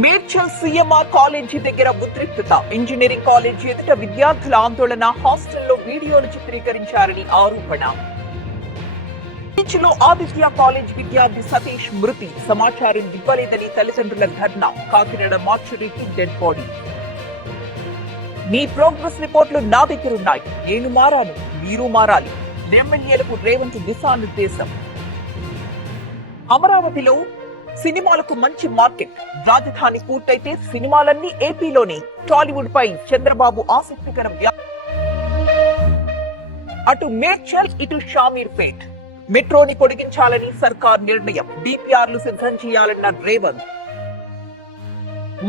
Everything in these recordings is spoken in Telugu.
మేడ్చల్ సీఎంఆర్ కాలేజీ దగ్గర ఉద్రిక్తత. ఇంజనీరింగ్ కాలేజీ ఎదుట విద్యార్థుల ఆందోళన. హాస్టల్లో వీడియోలు చిత్రీకరించారని ఆరోపణ. బీచ్లో ఆదిత్య కాలేజ్ విద్యార్థి సతీష్ మృతి. సమాచారం ఇవ్వలేదని తల్లిదండ్రుల ధర్నా. కాకినాడ మార్చురీకి డెడ్ బాడీ. మీ ప్రోగ్రెస్ రిపోర్టులు నా దగ్గరున్నాయి. నేను మారాను, మీరు మారాలి. ఎమ్మెల్యేలకు రేవంత్ దిశానిర్దేశం. అమరావతిలో సినిమాలకు మంచి మార్కెట్. రాజధాని పూర్తయితే సినిమాలన్నీ ఏపీలోనే. టాలీవుడ్ పై చంద్రబాబు ఆసక్తికర అటు మేడ్చల్ ఇటు షామీర్పేట్. మెట్రోని పొడిగించాలని సర్కార్ నిర్ణయం. డిపిఆర్లు సిద్ధం చేయాలన్న రేవంత్.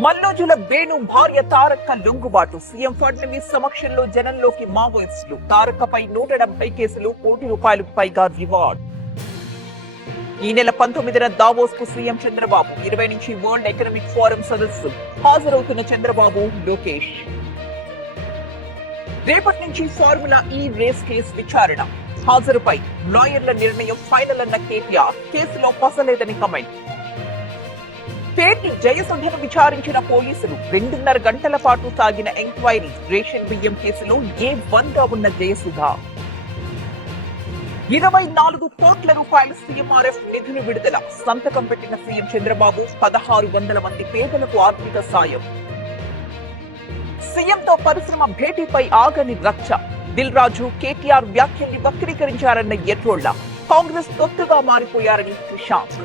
మల్లోజుల వేణు భార్య తారక్క లొంగుబాటు. సీఎం ఫడ్నవీస్ సమక్షంలో జనంలోకి మావోయిస్టులు. తారక్కపై 170 కేసులు, ₹1 కోట్లకు పైగా రివార్డ్. ఈ నెల 19న దావోస్ కు సీఎం చంద్రబాబు. 20 నుంచి వరల్డ్ ఎకనామిక్ ఫోరం సదస్సు. హాజరవుతున్న చంద్రబాబు, లోకేష్. రేపటి నుంచి ఫార్ములా ఈ రేస్ కేసు విచారణ. హాజరుపై లాయర్ల నిర్ణయం ఫైనల్ అన్న కేటీఆర్. కేసులో పసలేదని కమెంట్. పేర్ని జయసుధను విచారించిన పోలీసులు. 2.5 గంటల పాటు సాగిన ఎంక్వైరీ. రేషన్ బియ్యం కేసులో A1 గా ఉన్న జయసుధ. 24 కోట్ల రూపాయల సీఎంఆర్ఎఫ్ నిధులు విడుదల. సంతకం పెట్టిన సీఎం చంద్రబాబు. 1600 మంది పేదలకు ఆర్థిక సాయం. సీఎంతో పరిశ్రమ భేటీపై ఆగని రచ్చ. దిల్ రాజు, కేటీఆర్ వ్యాఖ్యల్ని వక్రీకరించారన్న ఎర్రోళ్ల. కాంగ్రెస్ తొత్తుగా మారిపోయారని సుశాంత్.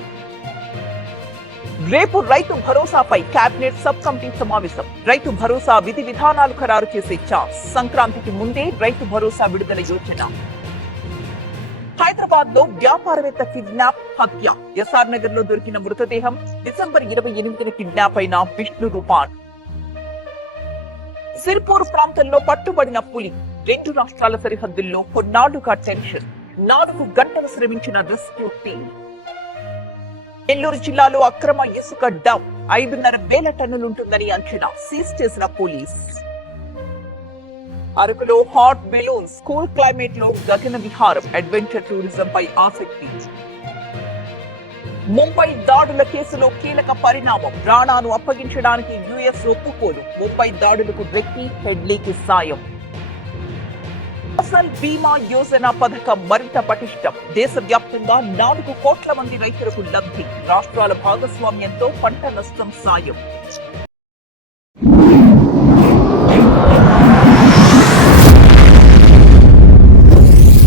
రేపు రైతు భరోసాపై కేబినెట్ సబ్ కమిటీ సమావేశం. రైతు భరోసా విధి విధానాలు ఖరారు చేసే ఛాన్స్. సంక్రాంతికి ముందే రైతు భరోసా విడుదల యోచన. హైదరాబాద్ లో వ్యాపారవేత్త కిడ్నాప్, హత్య. ఎస్ఆర్ నగర్ లో దొరికిన మృతదేహం. డిసెంబర్ 28న కిడ్నాప్ అయిన విష్ణు రూపాన్. సిర్పూర్ ప్రాంతంలో పట్టుబడిన పులి. 2 రాష్ట్రాల సరిహద్దుల్లో కొన్నాళ్లుగా టెన్షన్. 4 గంటలు శ్రమించిన రెస్క్యూ టీం. నెల్లూరు జిల్లాలో అక్రమ ఇసుక డంప్. 5,500 టన్నులుంటుందని అంచనా. సీజ్ చేసిన పోలీస్. అరకులో హాట్ బెలూన్స్. కూల్ క్లైమేట్ లో గగన విహారం. అడ్వెంచర్ టూరిజం పై ఆసక్తి. ముంబై దాడుల కేసులో కీలక పరిణామం. రాణాను అప్పగించడానికి యుఎస్ ఒప్పుకోలు. ముంబై దాడులకు రెడ్డి, హెడ్లీకి సాయం. ఫసల్ బీమా యోజన పథకం మరింత పటిష్టం. దేశవ్యాప్తంగా 4 కోట్ల మంది రైతులకు లబ్ధి. రాష్ట్రాల భాగస్వామ్యంతో పంట నష్టం సాయం.